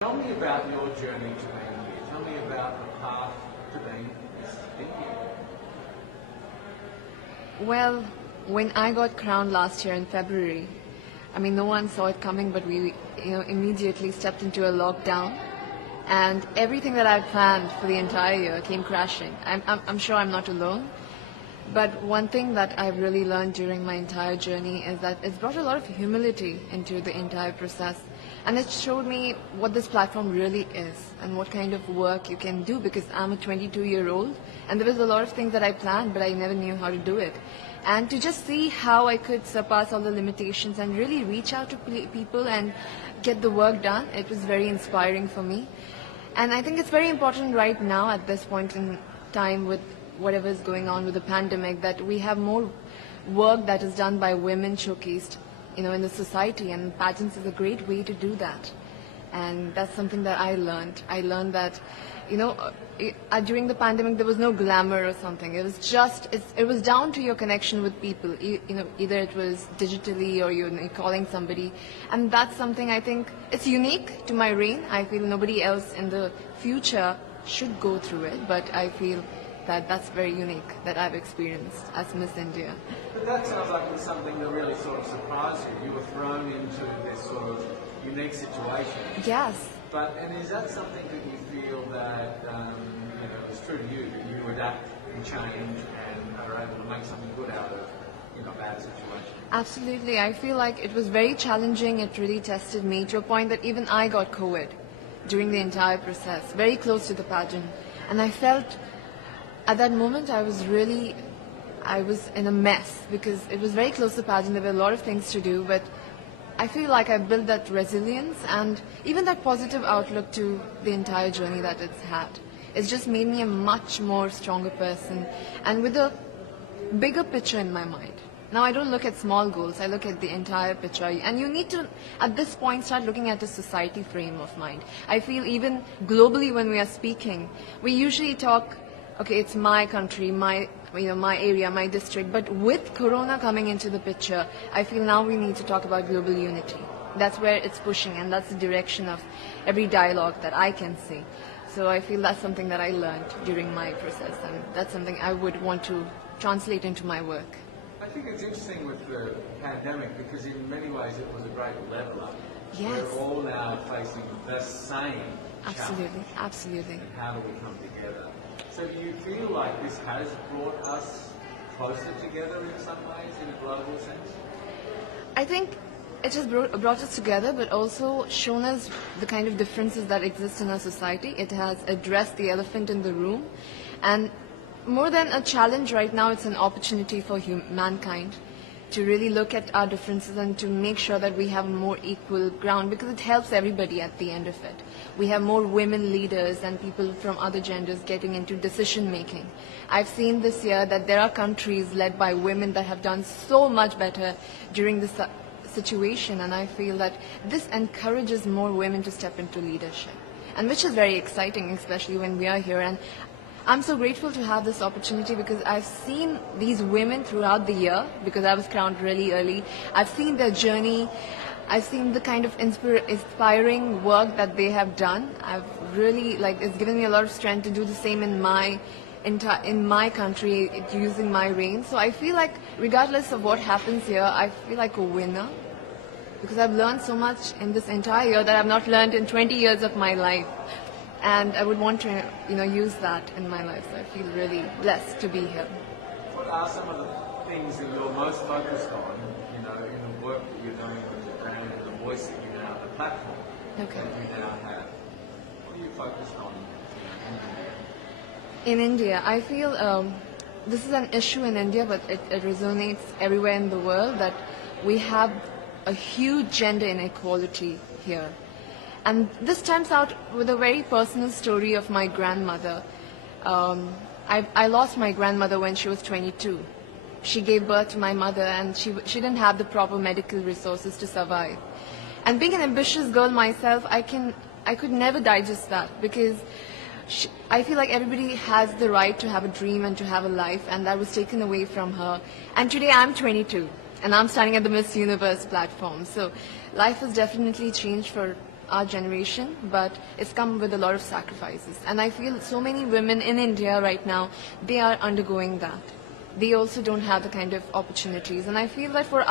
Tell me about your journey to being here. Tell me about the path to being Miss India. Well, when I got crowned last year in February, I mean, no one saw it coming, but we, immediately stepped into a lockdown, and everything that I planned for the entire year came crashing. I'm sure I'm not alone. But one thing that I've really learned during my entire journey is that it's brought a lot of humility into the entire process. And it showed me what this platform really is and what kind of work you can do, because I'm a 22-year-old and there was a lot of things that I planned but I never knew how to do it. And to just see how I could surpass all the limitations and really reach out to people and get the work done, it was very inspiring for me. And I think it's very important right now at this point in time with whatever is going on with the pandemic, that we have more work that is done by women showcased, in the society, and pageants is a great way to do that. And that's something that I learned. I learned that, during the pandemic there was no glamour or something. It was just, it was down to your connection with people. Either it was digitally or you're calling somebody, and that's something I think it's unique to my reign. I feel nobody else in the future should go through it, but I feel that's very unique that I've experienced as Miss India. But that sounds like it's something that really sort of surprised you. You were thrown into this sort of unique situation. Yes. And is that something that you feel that is true to you, that you adapt and change and are able to make something good out of a bad situation? Absolutely. I feel like it was very challenging. It really tested me to a point that even I got COVID during the entire process, very close to the pageant. And I felt at that moment I was in a mess because it was very close to the pageant. There were a lot of things to do, but I feel like I built that resilience and even that positive outlook to the entire journey that it's had. It's just made me a much more stronger person and with a bigger picture in my mind. Now I don't look at small goals, I look at the entire picture. And you need to, at this point, start looking at a society frame of mind. I feel even globally when we are speaking, we usually talk, okay, it's my country, my area, my district. But with Corona coming into the picture, I feel now we need to talk about global unity. That's where it's pushing, and that's the direction of every dialogue that I can see. So I feel that's something that I learned during my process, and that's something I would want to translate into my work. I think it's interesting with the pandemic because in many ways it was a great leveler. Yes. We're all now facing the same Absolutely, challenge. absolutely. And how do we come together? So do you feel like this has brought us closer together in some ways, in a global sense? I think it has brought us together, but also shown us the kind of differences that exist in our society. It has addressed the elephant in the room, and more than a challenge right now, it's an opportunity for mankind to really look at our differences and to make sure that we have more equal ground, because it helps everybody at the end of it. We have more women leaders and people from other genders getting into decision making. I've seen this year that there are countries led by women that have done so much better during this situation, and I feel that this encourages more women to step into leadership, and which is very exciting, especially when we are here. And I'm so grateful to have this opportunity because I've seen these women throughout the year, because I was crowned really early. I've seen their journey. I've seen the kind of inspiring work that they have done. I've really, it's given me a lot of strength to do the same in my country, using my reign. So I feel like regardless of what happens here, I feel like a winner, because I've learned so much in this entire year that I've not learned in 20 years of my life. And I would want to, use that in my life. So I feel really blessed to be here. What are some of the things that you're most focused on, in the work that you're doing with the brand and the voice that you now have, the platform that you now have? What are you focused on in India? I feel this is an issue in India, but it resonates everywhere in the world, that we have a huge gender inequality here. And this stems out with a very personal story of my grandmother. I lost my grandmother when she was 22. She gave birth to my mother, and she didn't have the proper medical resources to survive. And being an ambitious girl myself, I could never digest that, because I feel like everybody has the right to have a dream and to have a life, and that was taken away from her. And today I'm 22, and I'm standing at the Miss Universe platform. So life has definitely changed for our generation, but it's come with a lot of sacrifices. And I feel so many women in India right now, they are undergoing that. They also don't have the kind of opportunities. And I feel that for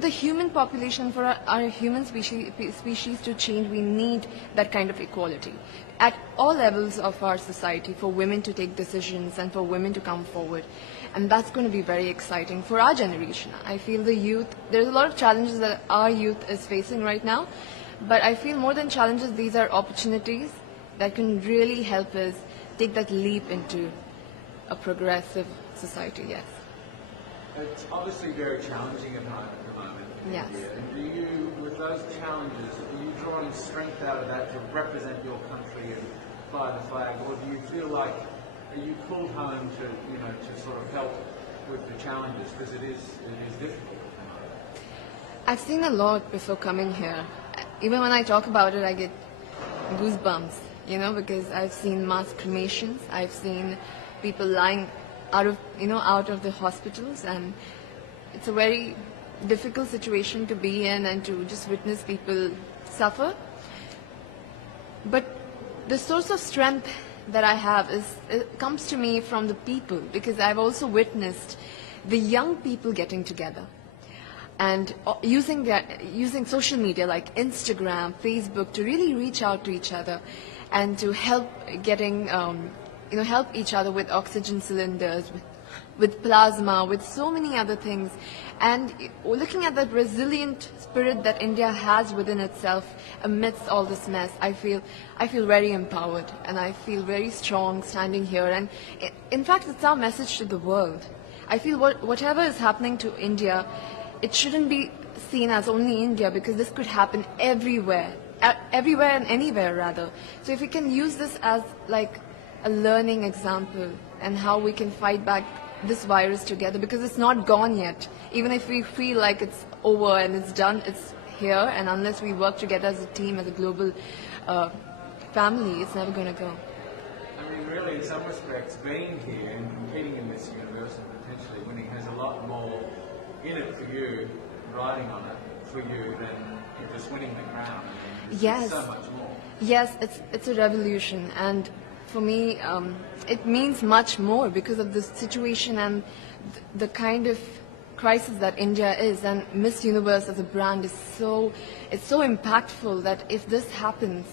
the human population, for our human species to change, we need that kind of equality at all levels of our society, for women to take decisions and for women to come forward. And that's going to be very exciting for our generation. I feel the youth, there's a lot of challenges that our youth is facing right now, but I feel more than challenges, these are opportunities that can really help us take that leap into a progressive society, yes. It's obviously very challenging at the moment. Yes. And do you, with those challenges, are you drawing strength out of that to represent your country and fly the flag, or do you feel like, are you pulled home to, to sort of help with the challenges, because it is difficult at the moment? I've seen a lot before coming here. Even when I talk about it, I get goosebumps, because I've seen mass cremations, I've seen people lying out of the hospitals, and it's a very difficult situation to be in and to just witness people suffer. But the source of strength that I have it comes to me from the people, because I've also witnessed the young people getting together and using social media like Instagram, Facebook to really reach out to each other and to help help each other with oxygen cylinders, with plasma, with so many other things. And looking at that resilient spirit that India has within itself amidst all this mess, I feel very empowered, and I feel very strong standing here. And in fact, it's our message to the world. I feel whatever is happening to India, it shouldn't be seen as only India, because this could happen everywhere and anywhere rather. So if we can use this as like a learning example and how we can fight back this virus together, because it's not gone yet. Even if we feel like it's over and it's done, it's here, and unless we work together as a team, as a global family, it's never going to go. I mean, really, in some respects, being here and competing in this universe and potentially winning has a lot more in it for you, riding on it for you, than just winning the crown. I mean, yes. So much more. Yes, it's a revolution, and for me, it means much more because of the situation and the kind of crisis that India is. And Miss Universe as a brand is so impactful that if this happens,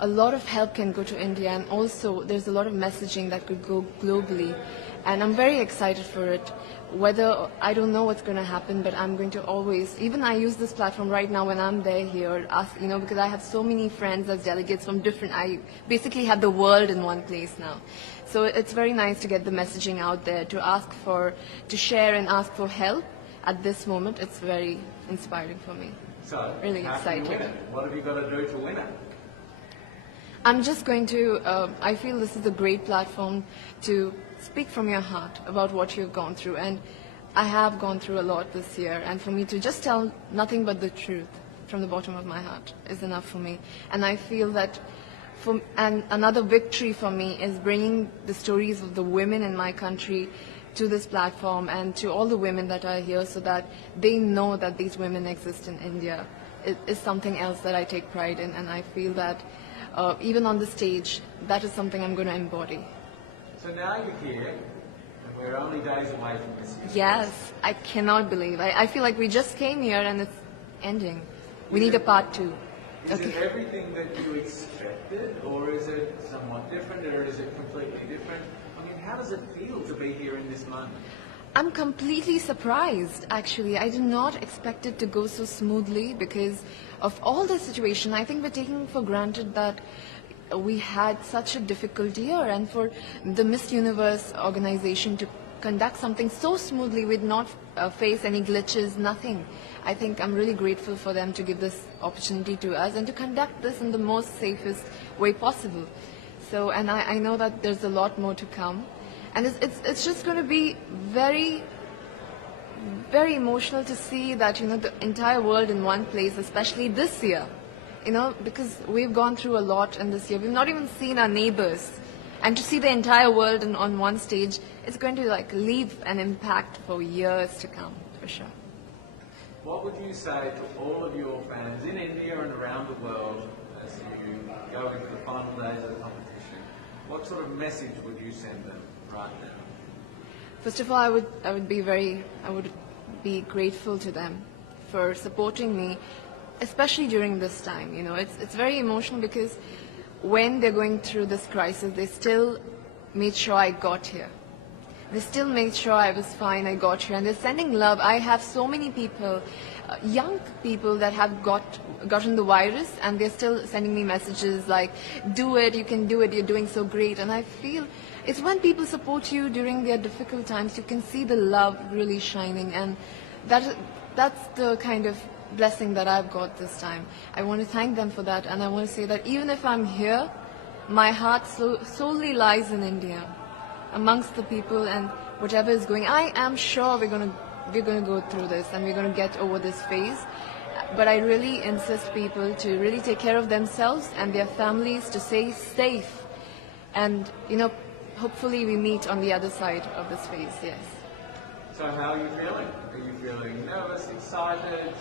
a lot of help can go to India, and also there's a lot of messaging that could go globally. And I'm very excited for it. Whether, I don't know what's going to happen, but I'm going to always, even I use this platform right now when I'm there here, because I have so many friends as delegates from I basically have the world in one place now. So it's very nice to get the messaging out there, to share and ask for help at this moment. It's very inspiring for me. So, really exciting. What have you got to do to win it? I'm just going to, I feel this is a great platform to speak from your heart about what you've gone through. And I have gone through a lot this year, and for me to just tell nothing but the truth from the bottom of my heart is enough for me. And I feel that another victory for me is bringing the stories of the women in my country to this platform and to all the women that are here, so that they know that these women exist in India. It is something else that I take pride in, and I feel that even on the stage, that is something I'm going to embody. So now you're here, and we're only days away from this year. Yes, I cannot believe. I feel like we just came here and it's ending. We need a part 2. Is it everything that you expected, or is it somewhat different, or is it completely different? I mean, how does it feel to be here in this moment? I'm completely surprised, actually. I did not expect it to go so smoothly because of all the situation. I think we're taking for granted that we had such a difficult year, and for the Miss Universe organization to conduct something so smoothly with not face any glitches, nothing. I think I'm really grateful for them to give this opportunity to us and to conduct this in the most safest way possible. So, and I know that there's a lot more to come. And it's just going to be very, very emotional to see that, the entire world in one place, especially this year, because we've gone through a lot in this year. We've not even seen our neighbors. And to see the entire world on one stage, it's going to leave an impact for years to come, for sure. What would you say to all of your fans in India and around the world you go into the final days of the competition, what sort of message would you send them right now? First of all, I would be grateful to them for supporting me, especially during this time. You know, it's very emotional because when they're going through this crisis, they still made sure I got here. They still made sure I was fine, I got here, and they're sending love. I have so many people, young people that have gotten the virus, and they're still sending me messages like, do it, you can do it, you're doing so great. And I feel it's when people support you during their difficult times, you can see the love really shining, and that's the kind of blessing that I've got this time. I want to thank them for that, and I want to say that even if I'm here, my heart solely lies in India, amongst the people, and whatever is going. I am sure we're going to go through this, and we're going to get over this phase. But I really insist people to really take care of themselves and their families, to stay safe, and hopefully we meet on the other side of this phase. Yes. So how are you feeling? Are you feeling nervous, excited?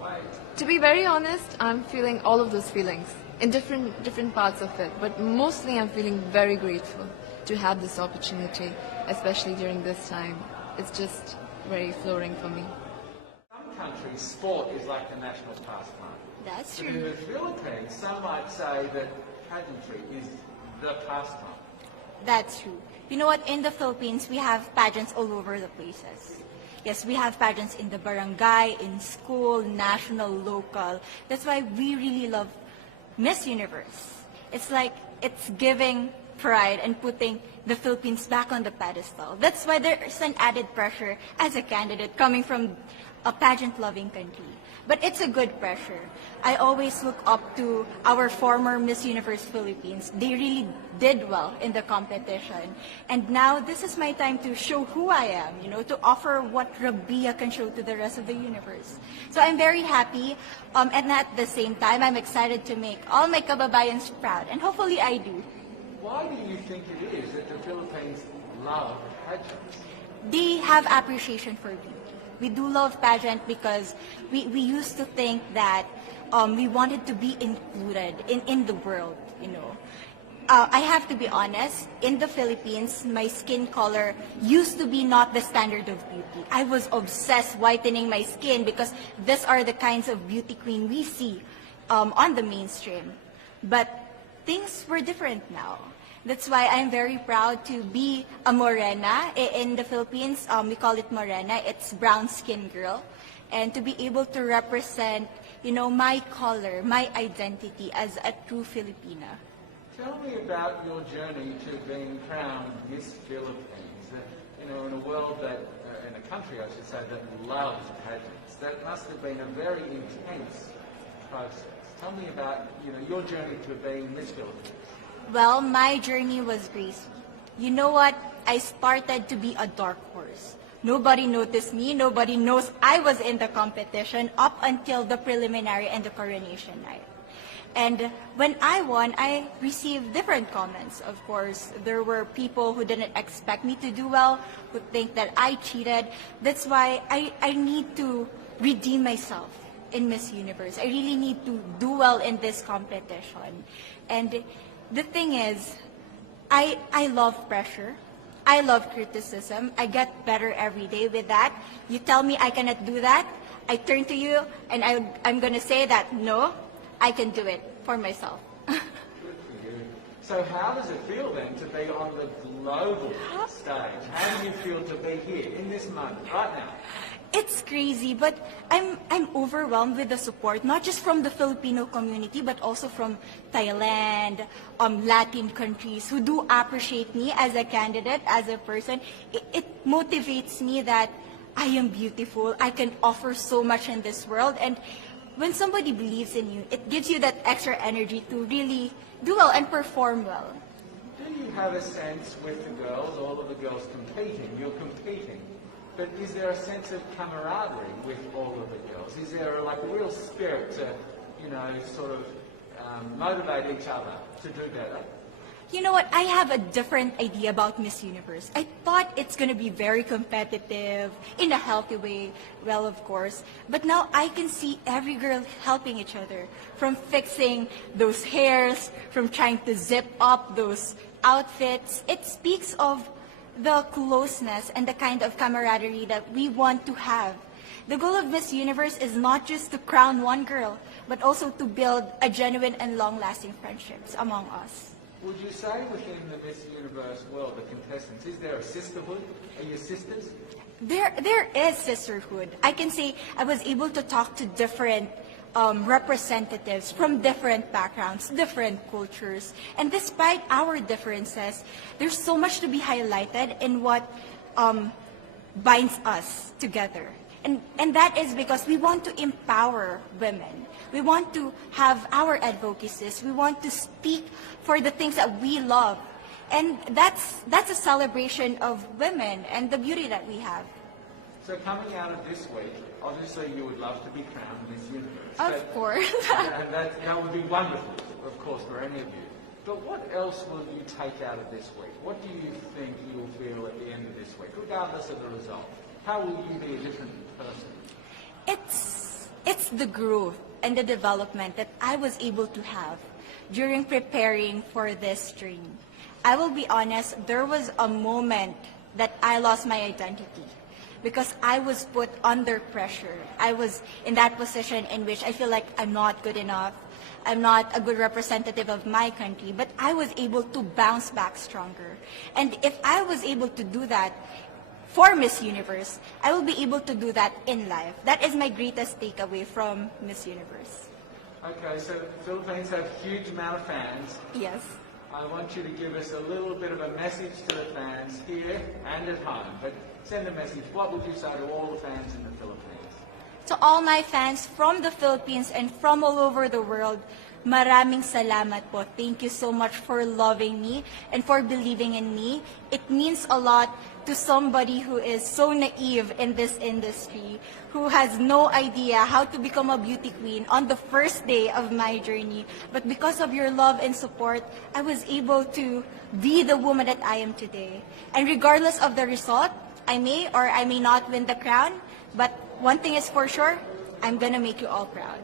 Wait. To be very honest, I'm feeling all of those feelings in different parts of it, but mostly I'm feeling very grateful to have this opportunity, especially during this time. It's just very flooring for me. Some countries, sport is like the national pastime. That's But in true. the Philippines, some might say that pageantry is the pastime. That's true. You know what? In the Philippines, we have pageants all over the places. Yes, we have pageants in the barangay, in school, national, local. That's why we really love Miss Universe. It's like it's giving pride and putting the Philippines back on the pedestal. That's why there's an added pressure as a candidate coming from a pageant-loving country. But it's a good pressure. I always look up to our former Miss Universe Philippines. They really did well in the competition. And now this is my time to show who I am, to offer what Rabia can show to the rest of the universe. So I'm very happy, and at the same time, I'm excited to make all my kababayans proud. And hopefully I do. Why do you think it is that the Philippines love pageants? They have appreciation for beauty. We do love pageant because we used to think that we wanted to be included in the world, I have to be honest, in the Philippines, my skin color used to be not the standard of beauty. I was obsessed whitening my skin because these are the kinds of beauty queen we see on the mainstream. But things were different now. That's why I'm very proud to be a morena. In the Philippines, we call it morena. It's brown skin girl. And to be able to represent, my color, my identity as a true Filipina. Tell me about your journey to being crowned Miss Philippines. In a world that, in a country I should say, that loves pageants. That must have been a very intense process. Tell me about, your journey to being Miss Philippines. Well, my journey was crazy. You know what? I started to be a dark horse. Nobody noticed me. Nobody knows I was in the competition up until the preliminary and the coronation night. And when I won, I received different comments. Of course, there were people who didn't expect me to do well, who think that I cheated. That's why I need to redeem myself in Miss Universe. I really need to do well in this competition. And the thing is, I love pressure. I love criticism. I get better every day with that. You tell me I cannot do that, I turn to you and I'm going to say that, no, I can do it for myself. Good for you. So how does it feel then to be on the global stage? How do you feel to be here in this moment, right now? It's crazy, but I'm overwhelmed with the support, not just from the Filipino community, but also from Thailand, Latin countries who do appreciate me as a candidate, as a person. It motivates me that I am beautiful, I can offer so much in this world, and when somebody believes in you, it gives you that extra energy to really do well and perform well. Do you have a sense with the girls, all of the girls competing, you're competing, but is there a sense of camaraderie with all of the girls? Is there a real spirit to, sort of motivate each other to do better? You know what? I have a different idea about Miss Universe. I thought it's going to be very competitive in a healthy way. Well, of course. But now I can see every girl helping each other. From fixing those hairs, from trying to zip up those outfits. It speaks of the closeness and the kind of camaraderie that we want to have. The goal of Miss Universe is not just to crown one girl, but also to build a genuine and long-lasting friendships among us. Would you say within the Miss Universe world, the contestants, is there a sisterhood? Are you sisters? There is sisterhood. I can say I was able to talk to different representatives from different backgrounds, different cultures. And despite our differences, there's so much to be highlighted in what binds us together. And that is because we want to empower women. We want to have our advocacies. We want to speak for the things that we love. And that's a celebration of women and the beauty that we have. So coming out of this week, obviously you would love to be crowned Miss Universe. Of course. And that would be wonderful, of course, for any of you. But what else will you take out of this week? What do you think you will feel at the end of this week, regardless of the result? How will you be a different person? It's the growth and the development that I was able to have during preparing for this dream. I will be honest, there was a moment that I lost my identity because I was put under pressure. I was in that position in which I feel like I'm not good enough. I'm not a good representative of my country, but I was able to bounce back stronger. And if I was able to do that for Miss Universe, I will be able to do that in life. That is my greatest takeaway from Miss Universe. Okay, so the Philippines have a huge amount of fans. Yes. I want you to give us a little bit of a message to the fans here and at home. But send a message. What would you say to all the fans in the Philippines? To all my fans from the Philippines and from all over the world, maraming salamat po. Thank you so much for loving me and for believing in me. It means a lot to somebody who is so naive in this industry, who has no idea how to become a beauty queen on the first day of my journey. But because of your love and support, I was able to be the woman that I am today. And regardless of the result, I may or I may not win the crown, but one thing is for sure, I'm gonna make you all proud.